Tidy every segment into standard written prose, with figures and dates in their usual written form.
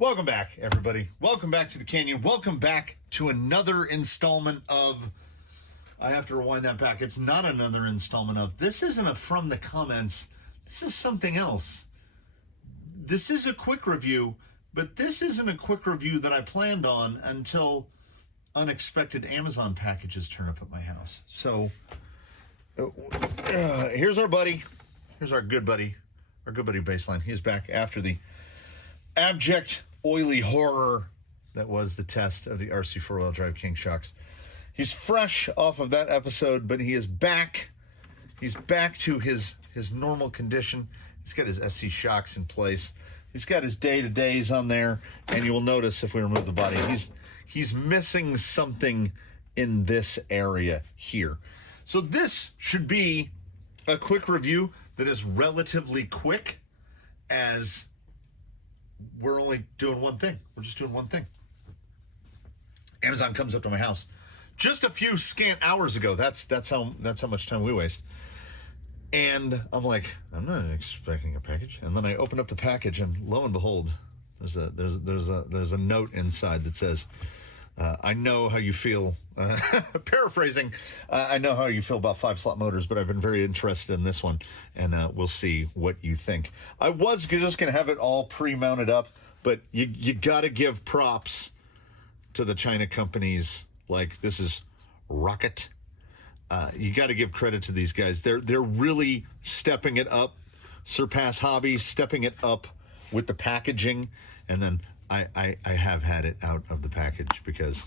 Welcome back, everybody. Welcome back to the Canyon. Welcome back to another installment of... I have to rewind that back. It's not another installment of... This isn't a From the Comments. This is something else. This is a quick review, but this isn't a quick review that I planned on until unexpected Amazon packages turn up at my house. So, here's our buddy. Here's our good buddy Baseline. He's back after the abject, oily horror that was the test of the RC four-wheel drive King shocks. He's fresh off of that episode, but he is back. He's back to his normal condition. He's got his SC shocks in place. He's got his day-to-days on there, and you will notice if we remove the body, he's missing something in this area here. So this should be a quick review that is relatively quick, as we're only doing one thing. We're just doing one thing. Amazon comes up to my house just a few scant hours ago. That's how much time we waste. And I'm like, I'm not expecting a package. And then I opened up the package, and lo and behold, there's a note inside that says, I know how you feel, paraphrasing, I know how you feel about 5-slot motors, but I've been very interested in this one, and we'll see what you think. I was just going to have it all pre-mounted up, but you got to give props to the China companies. Like, this is Rocket. You got to give credit to these guys. They're really stepping it up. Surpass Hobby stepping it up with the packaging, and then I have had it out of the package because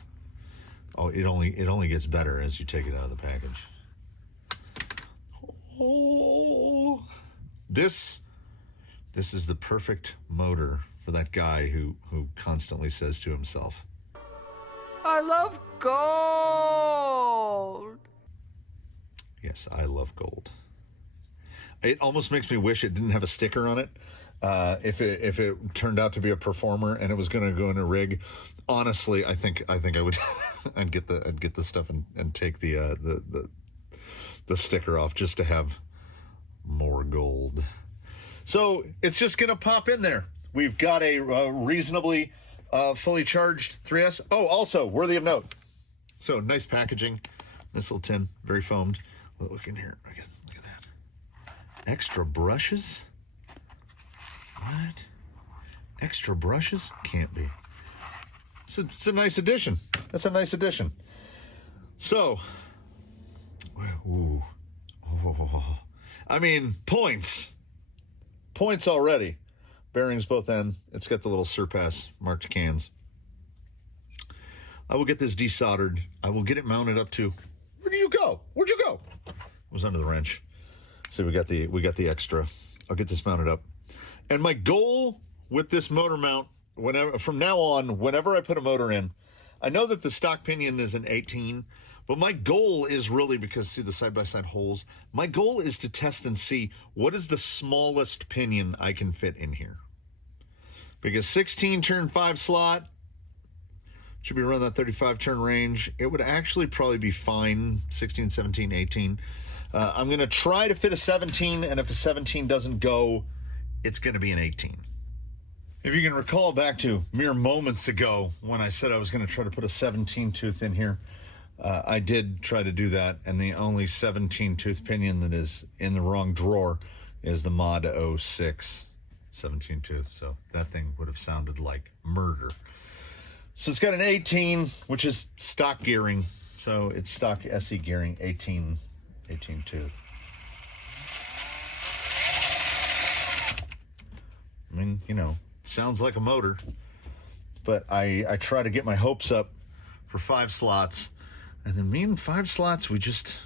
it only gets better as you take it out of the package. Oh, this is the perfect motor for that guy who constantly says to himself, I love gold. Yes, I love gold. It almost makes me wish it didn't have a sticker on it. If it turned out to be a performer and it was going to go in a rig, honestly, I think I would I'd get the stuff and take the sticker off just to have more gold. So it's just going to pop in there. We've got a reasonably fully charged 3S. Oh, also worthy of note. So nice packaging, nice little tin, very foamed. Look in here. Look at that. Extra brushes. What? Extra brushes? Can't be. It's a nice addition. That's a nice addition. So, ooh. Oh. I mean, points. Points already. Bearings both end. It's got the little Surpass marked cans. I will get this desoldered. I will get it mounted up to... Where do you go? Where'd you go? It was under the wrench. So we got the extra. I'll get this mounted up. And my goal with this motor mount, from now on, whenever I put a motor in, I know that the stock pinion is an 18, but my goal is really, because see the side-by-side holes, my goal is to test and see what is the smallest pinion I can fit in here. Because 16 turn 5 slot should be around that 35 turn range. It would actually probably be fine, 16, 17, 18. I'm going to try to fit a 17, and if a 17 doesn't go, it's going to be an 18. If you can recall back to mere moments ago when I said I was going to try to put a 17 tooth in here, I did try to do that, and the only 17 tooth pinion that is in the wrong drawer is the Mod 06 17 tooth, so that thing would have sounded like murder. So it's got an 18, which is stock gearing, so it's stock SE gearing, 18 tooth. I mean, sounds like a motor, but I try to get my hopes up for 5 slots, and then me and 5 slots, we don't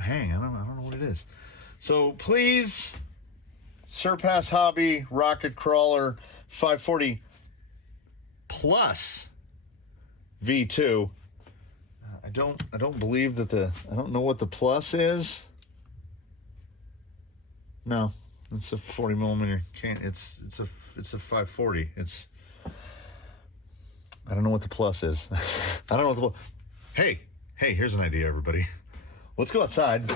hang. I don't know what it is. So please, Surpass Hobby Rocket Crawler 540 plus V2. I don't believe that I don't know what the plus is. No. It's a 40 millimeter can. It's a 540. I don't know what the plus is. I don't know what the. Hey, here's an idea, everybody. Let's go outside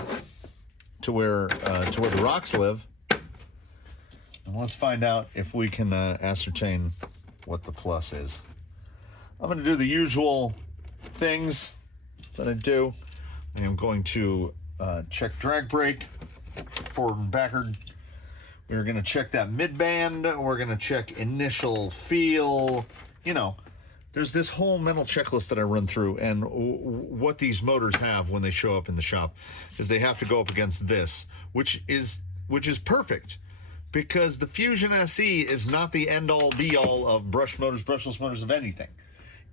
to where the rocks live, And let's find out if we can ascertain what the plus is. I'm going to do the usual things that I do. I am going to check drag brake, forward and backward. We're going to check that mid-band. We're going to check initial feel. You know, there's this whole mental checklist that I run through, and what these motors have when they show up in the shop is they have to go up against this, which is perfect, because the Fusion SE is not the end-all be-all of brush motors, brushless motors, of anything.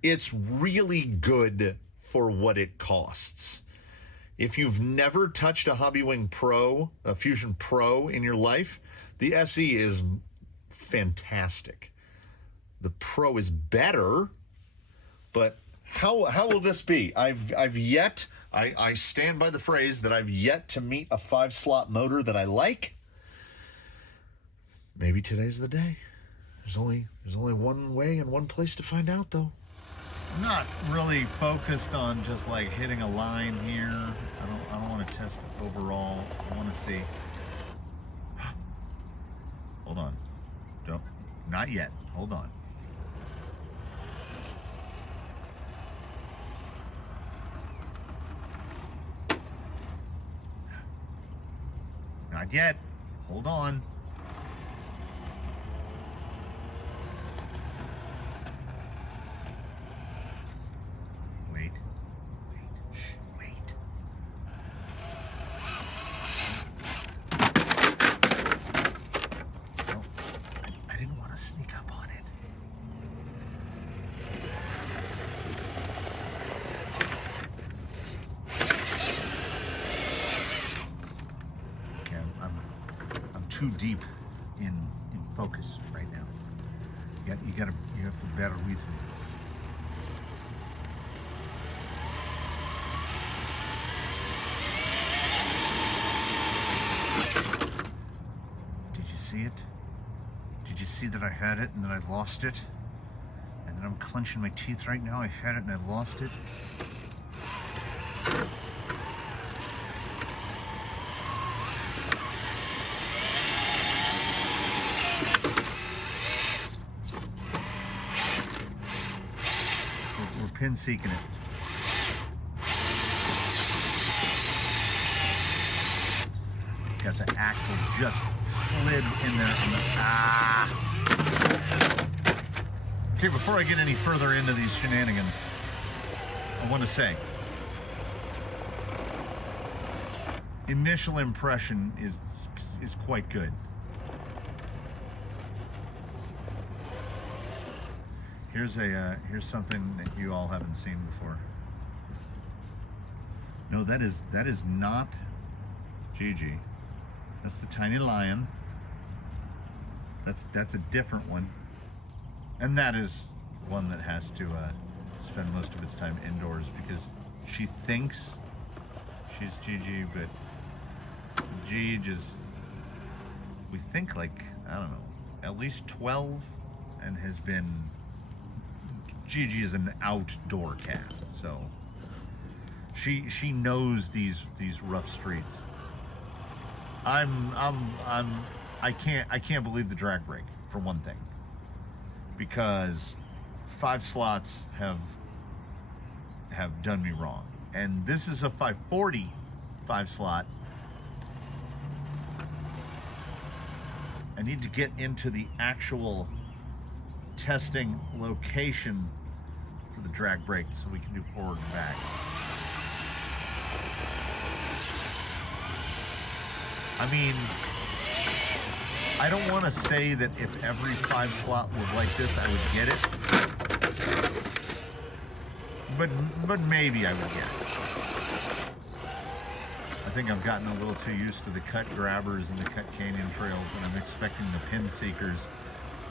It's really good for what it costs. If you've never touched a Hobbywing Pro, a Fusion Pro in your life, the SE is fantastic. The Pro is better, but how will this be? I stand by the phrase that I've yet to meet a 5-slot motor that I like. Maybe today's the day. There's only one way and one place to find out, though. I'm not really focused on just like hitting a line here. I don't want to test overall. I want to see. Hold on. Don't. Not yet. Hold on. Not yet. Hold on. Wait. Shh, wait. No, I didn't want to sneak up on it. Okay, I'm too deep in focus right now. You have to bear with me. Did you see it? Did you see that I had it and then I lost it? And then I'm clenching my teeth right now. I had it and I lost it. We're pin seeking it. Got the axle just slid in there. Okay, before I get any further into these shenanigans, I want to say, initial impression is quite good. Here's something that you all haven't seen before. No, that is not Gigi. That's the Tiny Lion. That's a different one. And that is one that has to spend most of its time indoors because she thinks she's Gigi, but Gigi is, we think, like, I don't know, at least 12, and has been, Gigi is an outdoor cat, so she knows these rough streets. I can't believe the drag brake, for one thing, because 5 slots have done me wrong, and this is a 540 5-slot. I need to get into the actual testing location for the drag brake so we can do forward and back. I mean, I don't want to say that if every 5-slot was like this, I would get it. But maybe I would get it. I think I've gotten a little too used to the cut grabbers and the cut canyon trails, and I'm expecting the pin seekers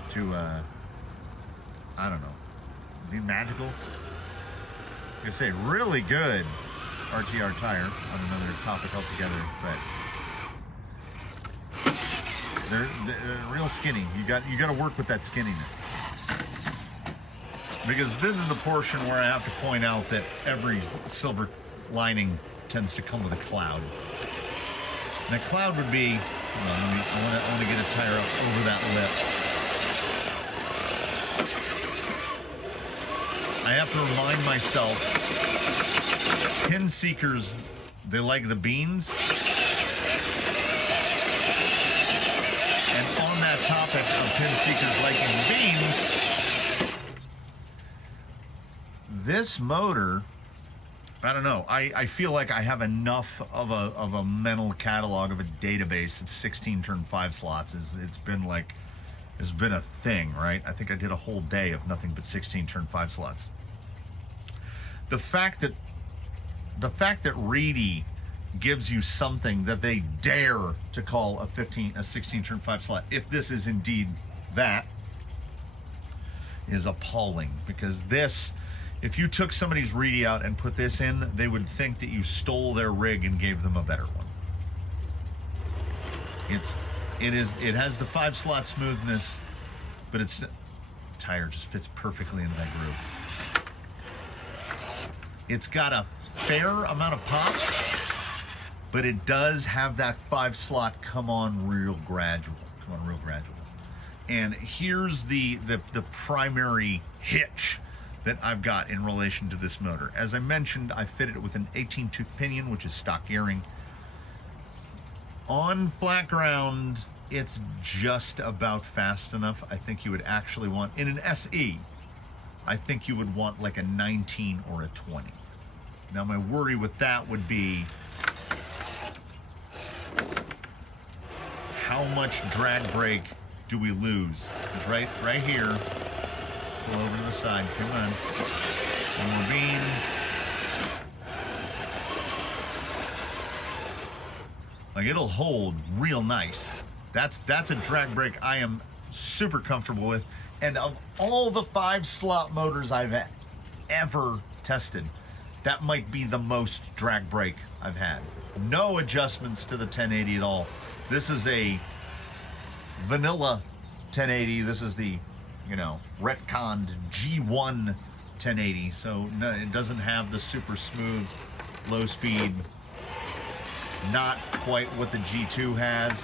to, I don't know, be magical. Like I say, really good RTR tire on another topic altogether, but they're real skinny. You got to work with that skinniness, because this is the portion where I have to point out that every silver lining tends to come with a cloud. And the cloud would be Hold on, I want to get a tire up over that lip. I have to remind myself, pin seekers, they like the beans. And on that topic of pin seekers liking beans, this motor, I don't know. I feel like I have enough of a mental catalog, of a database of 16 turn 5 slots. It's been a thing, right? I think I did a whole day of nothing but 16 turn 5 slots. The fact that Reedy gives you something that they dare to call a 16 turn 5 slot, if this is indeed that, is appalling. Because this, if you took somebody's Reedy out and put this in, they would think that you stole their rig and gave them a better one. It has the 5 slot smoothness, but the tire just fits perfectly into that groove. It's got a fair amount of pop, but it does have that 5 slot come on real gradual. And here's the primary hitch that I've got in relation to this motor. As I mentioned, I fitted it with an 18 tooth pinion, which is stock gearing. On flat ground, it's just about fast enough. I think you would actually want, in an SE, I think you would want like a 19 or a 20. Now my worry with that would be how much drag brake do we lose? Because right here, pull over to the side, come on. One more bean. Like, it'll hold real nice. That's a drag brake I am super comfortable with. And of all the 5 slot motors I've ever tested, that might be the most drag brake I've had. No adjustments to the 1080 at all. This is a vanilla 1080. This is the, retconned G1 1080. So no, it doesn't have the super smooth, low speed. Not quite what the G2 has.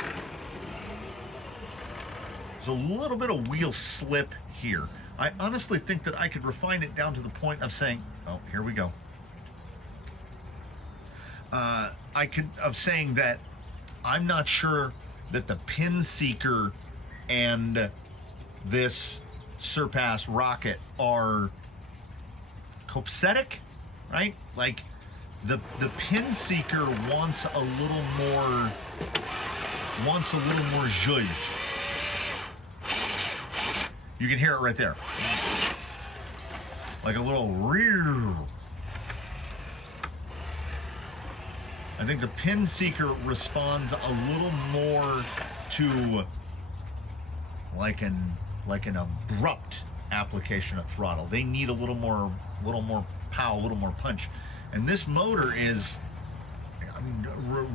There's a little bit of wheel slip here. I honestly think that I could refine it down to the point of saying, oh, here we go. Saying that I'm not sure that the pin seeker and this Surpass Rocket are copacetic, right? Like the pin seeker wants a little more zhuzh. You can hear it right there. Like a little rear. I think the pin seeker responds a little more to like an abrupt application of throttle. They need a little more power, a little more punch. And this motor is,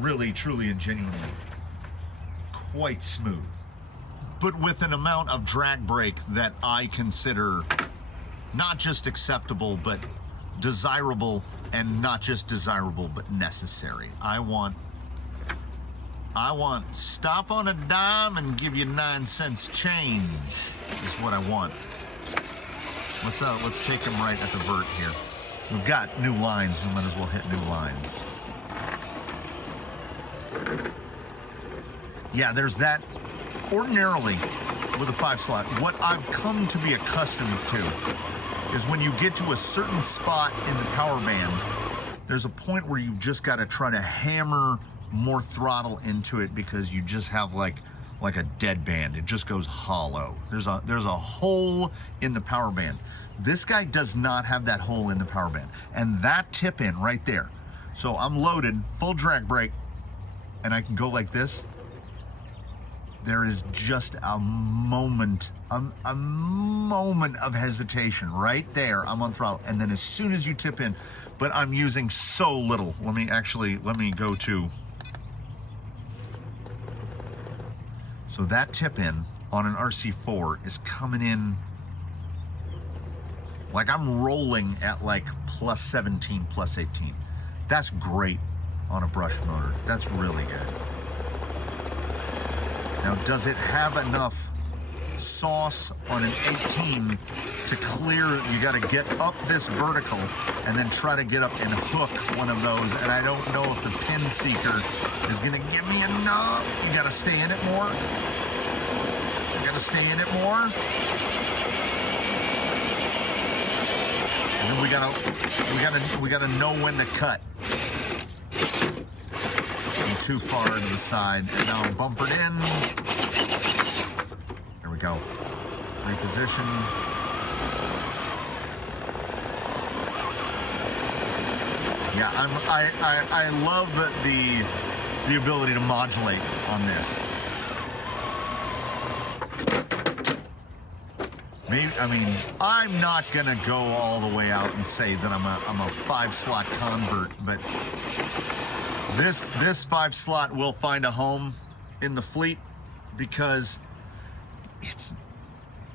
really, truly, and genuinely quite smooth, but with an amount of drag brake that I consider not just acceptable, but desirable, and not just desirable, but necessary. I want stop on a dime and give you 9 cents change is what I want. Let's take them right at the vert here. We've got new lines, we might as well hit new lines. Yeah, there's that. Ordinarily, with a 5 slot, what I've come to be accustomed to is when you get to a certain spot in the power band, there's a point where you've just got to try to hammer more throttle into it because you just have like a dead band. It just goes hollow. There's a hole in the power band. This guy does not have that hole in the power band. And that tip in right there. So I'm loaded, full drag brake, and I can go like this. There is just a moment of hesitation right there. I'm on throttle, and then as soon as you tip in, but I'm using so little. Let me go to. So that tip in on an RC4 is coming in like I'm rolling at like plus 17, plus 18. That's great on a brushed motor. That's really good. Now, does it have enough sauce on an 18 to clear? You got to get up this vertical and then try to get up and hook one of those. And I don't know if the pin seeker is going to give me enough. You got to stay in it more. You got to stay in it more. And then we gotta know when to cut. I'm too far to the side, and now I'm bumpered in. There we go. Reposition. Yeah, I love the ability to modulate on this. I mean, I'm not gonna go all the way out and say that I'm a 5-slot convert, but this 5-slot will find a home in the fleet because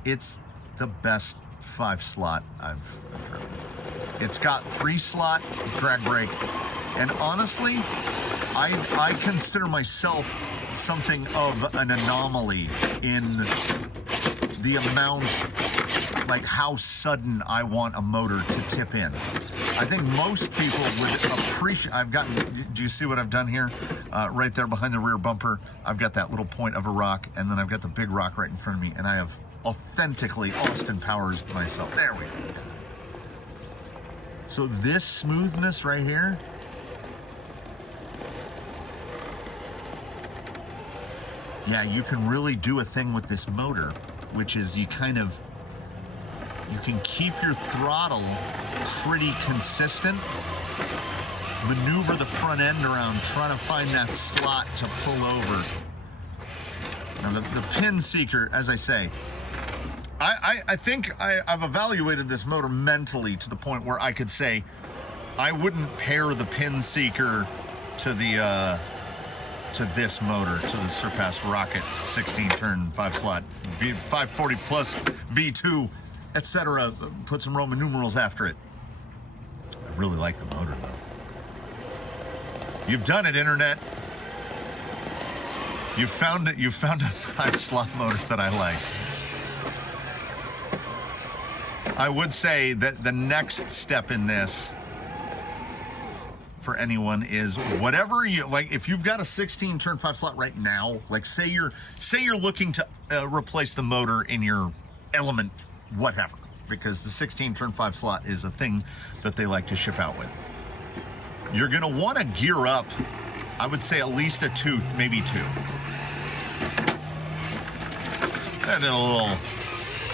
it's the best 5-slot I've driven. It's got 3-slot drag brake, and honestly, I consider myself something of an anomaly in the amount, like how sudden I want a motor to tip in. I think most people would appreciate, do you see what I've done here? Right there behind the rear bumper, I've got that little point of a rock, and then I've got the big rock right in front of me, and I have authentically Austin Powers myself. There we go. So this smoothness right here, yeah, you can really do a thing with this motor, which is you can keep your throttle pretty consistent, maneuver the front end around, trying to find that slot to pull over. Now the pin seeker, as I say, I think I've evaluated this motor mentally to the point where I could say I wouldn't pair the pin seeker to this motor, to the Surpass Rocket 16-turn 5-slot, 540 plus V2, etc. Put some Roman numerals after it. I really like the motor, though. You've done it, Internet. You found it. You found a 5-slot motor that I like. I would say that the next step in this for anyone is whatever you like. If you've got a 16-turn 5-slot right now, like say you're looking to replace the motor in your Element, whatever, because the 16-turn 5-slot is a thing that they like to ship out with. You're gonna want to gear up. I would say at least a tooth, maybe 2. And then a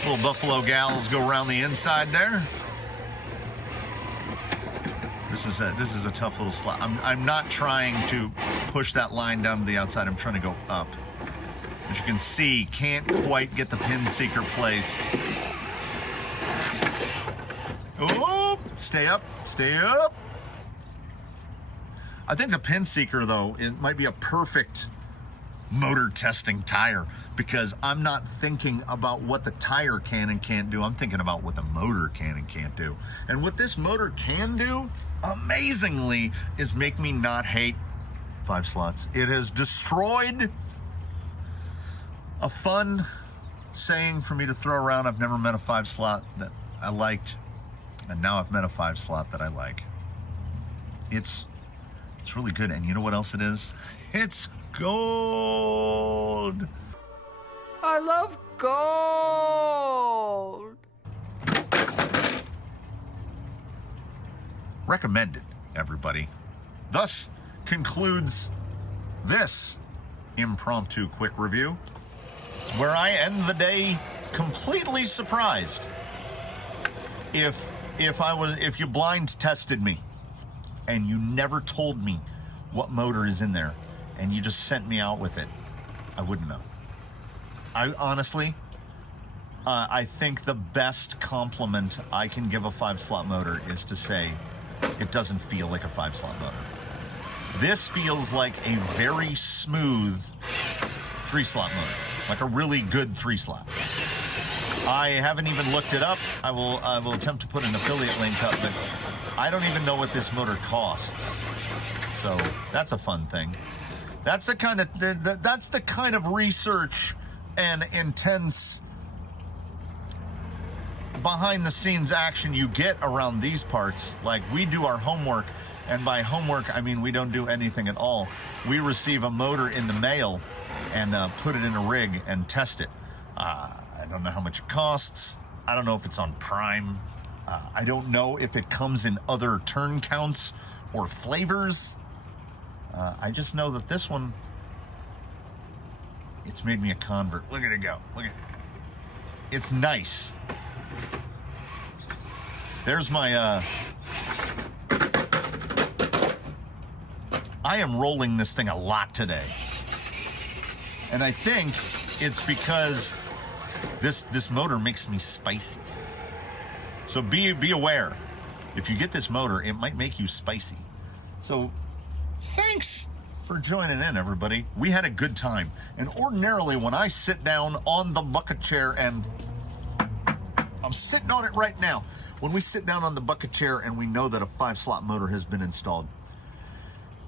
little buffalo gals go around the inside there. This is a tough little slot. I'm not trying to push that line down to the outside. I'm trying to go up. As you can see, can't quite get the pin seeker placed. Oh, stay up, stay up. I think the pin seeker, though, it might be a perfect motor testing tire because I'm not thinking about what the tire can and can't do. I'm thinking about what the motor can and can't do. And what this motor can do, amazingly, is make me not hate 5-slots. It has destroyed a fun saying for me to throw around. I've never met a 5-slot that I liked, and now I've met a 5-slot that I like. It's really good, and you know what else it is? It's gold. I love gold. Recommended, everybody. Thus concludes this impromptu quick review, where I end the day completely surprised. If you blind tested me and you never told me what motor is in there and you just sent me out with it, I wouldn't know. I honestly, I think the best compliment I can give a 5-slot motor is to say it doesn't feel like a 5-slot motor. This feels like a very smooth 3-slot motor, like a really good 3-slot. I haven't even looked it up. I will attempt to put an affiliate link up, but I don't even know what this motor costs. So that's a fun thing. That's the kind of research and intense behind the scenes action you get around these parts. Like, we do our homework, and by homework I mean we don't do anything at all. We receive a motor in the mail and put it in a rig and test it. I don't know how much it costs. I don't know if it's on Prime. I don't know if it comes in other turn counts or flavors. I just know that this one, it's made me a convert. Look at it go. Look at it. It's nice. There's my, I am rolling this thing a lot today. And I think it's because this motor makes me spicy. So be aware. If you get this motor, it might make you spicy. So thanks for joining in, everybody. We had a good time. And ordinarily, when I sit down on the bucket chair, and I'm sitting on it right now, when we sit down on the bucket chair and we know that a 5-slot motor has been installed,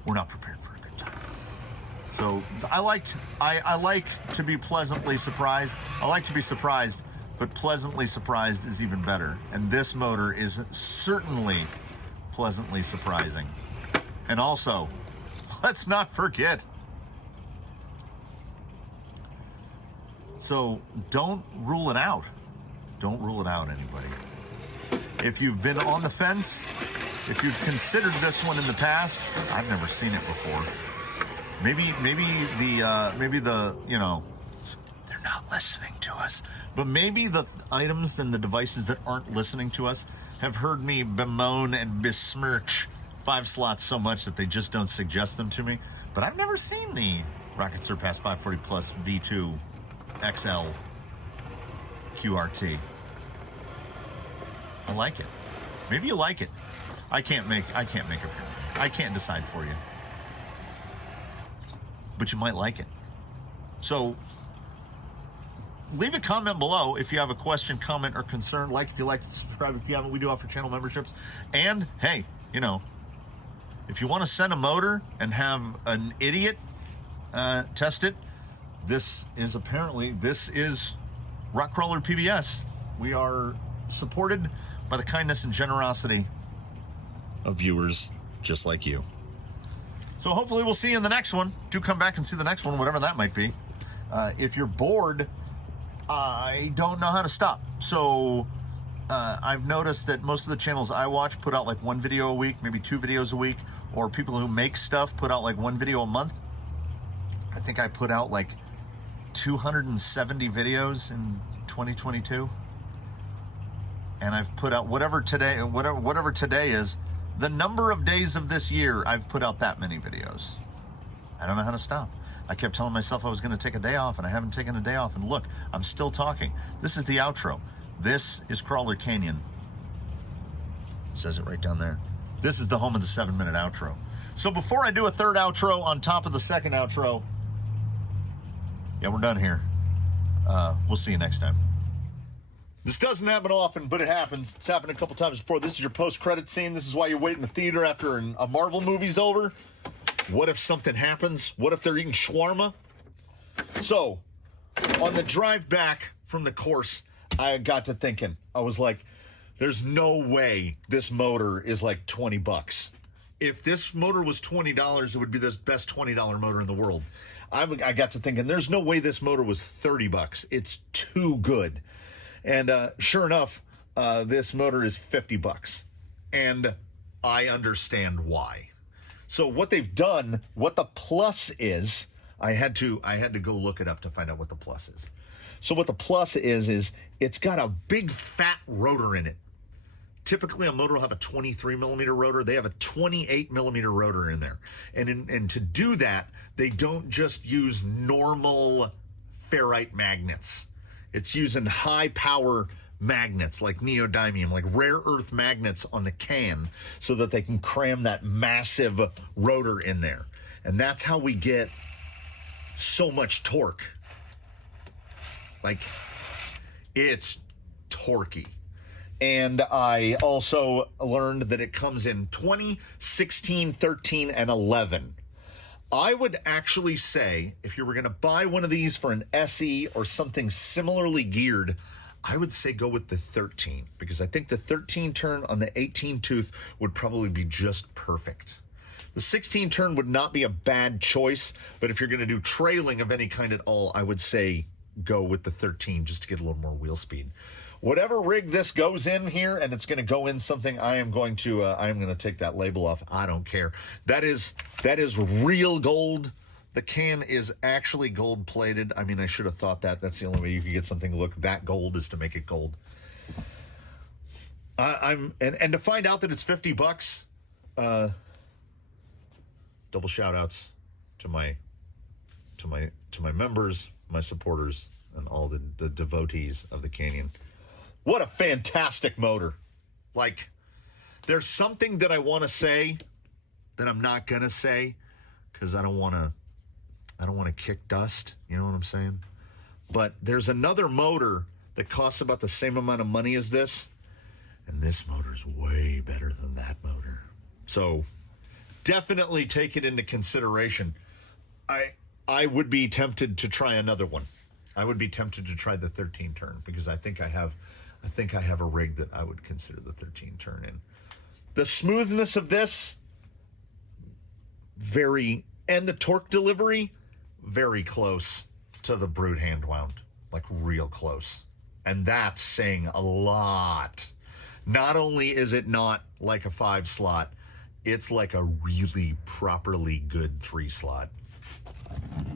we're not prepared for a good time. So I like to be pleasantly surprised. I like to be surprised, but pleasantly surprised is even better. And this motor is certainly pleasantly surprising. And also, let's not forget. So don't rule it out. Don't rule it out, anybody. If you've been on the fence, if you've considered this one in the past, I've never seen it before. Maybe the, you know, they're not listening to us. But maybe the items and the devices that aren't listening to us have heard me bemoan and besmirch 5 slots so much that they just don't suggest them to me. But I've never seen the Rocket Surpass 540 Plus V2 XL QRT. I like it. Maybe you like it. I can't make it. I can't decide for you. But you might like it. So leave a comment below if you have a question, comment, or concern. Like if you like, subscribe if you haven't. We do offer channel memberships. And hey, you know, if you want to send a motor and have an idiot test it, this is Rock Crawler PBS. We are supported by the kindness and generosity of viewers just like you. So hopefully we'll see you in the next one. Do come back and see the next one, whatever that might be. If you're bored, I don't know how to stop. So I've noticed that most of the channels I watch put out like 1 video a week, maybe 2 videos a week, or people who make stuff put out like 1 video a month. I think I put out like 270 videos in 2022. And I've put out whatever today is, the number of days of this year, I've put out that many videos. I don't know how to stop. I kept telling myself I was going to take a day off, and I haven't taken a day off. And look, I'm still talking. This is the outro. This is Crawler Canyon. It says it right down there. This is the home of the 7-minute outro. So before I do a third outro on top of the second outro, yeah, we're done here. We'll see you next time. This doesn't happen often, but it happens. It's happened a couple times before. This is your post-credit scene. This is why you wait in the theater after a Marvel movie's over. What if something happens? What if they're eating shawarma? So, on the drive back from the course, I got to thinking. I was like, there's no way this motor is like $20. If this motor was $20, it would be the best $20 motor in the world. I got to thinking, there's no way this motor was $30. It's too good. And sure enough, this motor is $50. And I understand why. So what they've done, what the plus is, I had to go look it up to find out what the plus is. So what the plus is it's got a big fat rotor in it. Typically a motor will have a 23 millimeter rotor. They have a 28 millimeter rotor in there. And to do that, they don't just use normal ferrite magnets. It's using high power magnets like neodymium, like rare earth magnets on the can, so that they can cram that massive rotor in there. And that's how we get so much torque. Like, it's torquey. And I also learned that it comes in 20, 16, 13, and 11. I would actually say if you were going to buy one of these for an SE or something similarly geared, I would say go with the 13, because I think the 13 turn on the 18 tooth would probably be just perfect. The 16 turn would not be a bad choice, but if you're going to do trailing of any kind at all, I would say go with the 13 just to get a little more wheel speed. Whatever rig this goes in here, and it's going to go in something, I am going to take that label off. I don't care. That is real gold. The can is actually gold plated. I mean, I should have thought that. That's the only way you could get something to look that gold is to make it gold. And to find out that it's $50, double shout outs to my members, my supporters, and all the devotees of the Canyon. What a fantastic motor. Like, there's something that I want to say that I'm not going to say because I don't want to kick dust, you know what I'm saying? But there's another motor that costs about the same amount of money as this, and this motor's way better than that motor. So definitely take it into consideration. I would be tempted to try another one. I would be tempted to try the 13 turn because I think I have a rig that I would consider the 13 turn in. The smoothness of this, and the torque delivery, very close to the Brute hand wound, like real close. And that's saying a lot. Not only is it not like a 5 slot, it's like a really properly good 3 slot.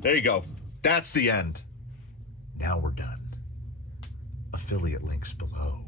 There you go. That's the end. Now we're done. Affiliate links below.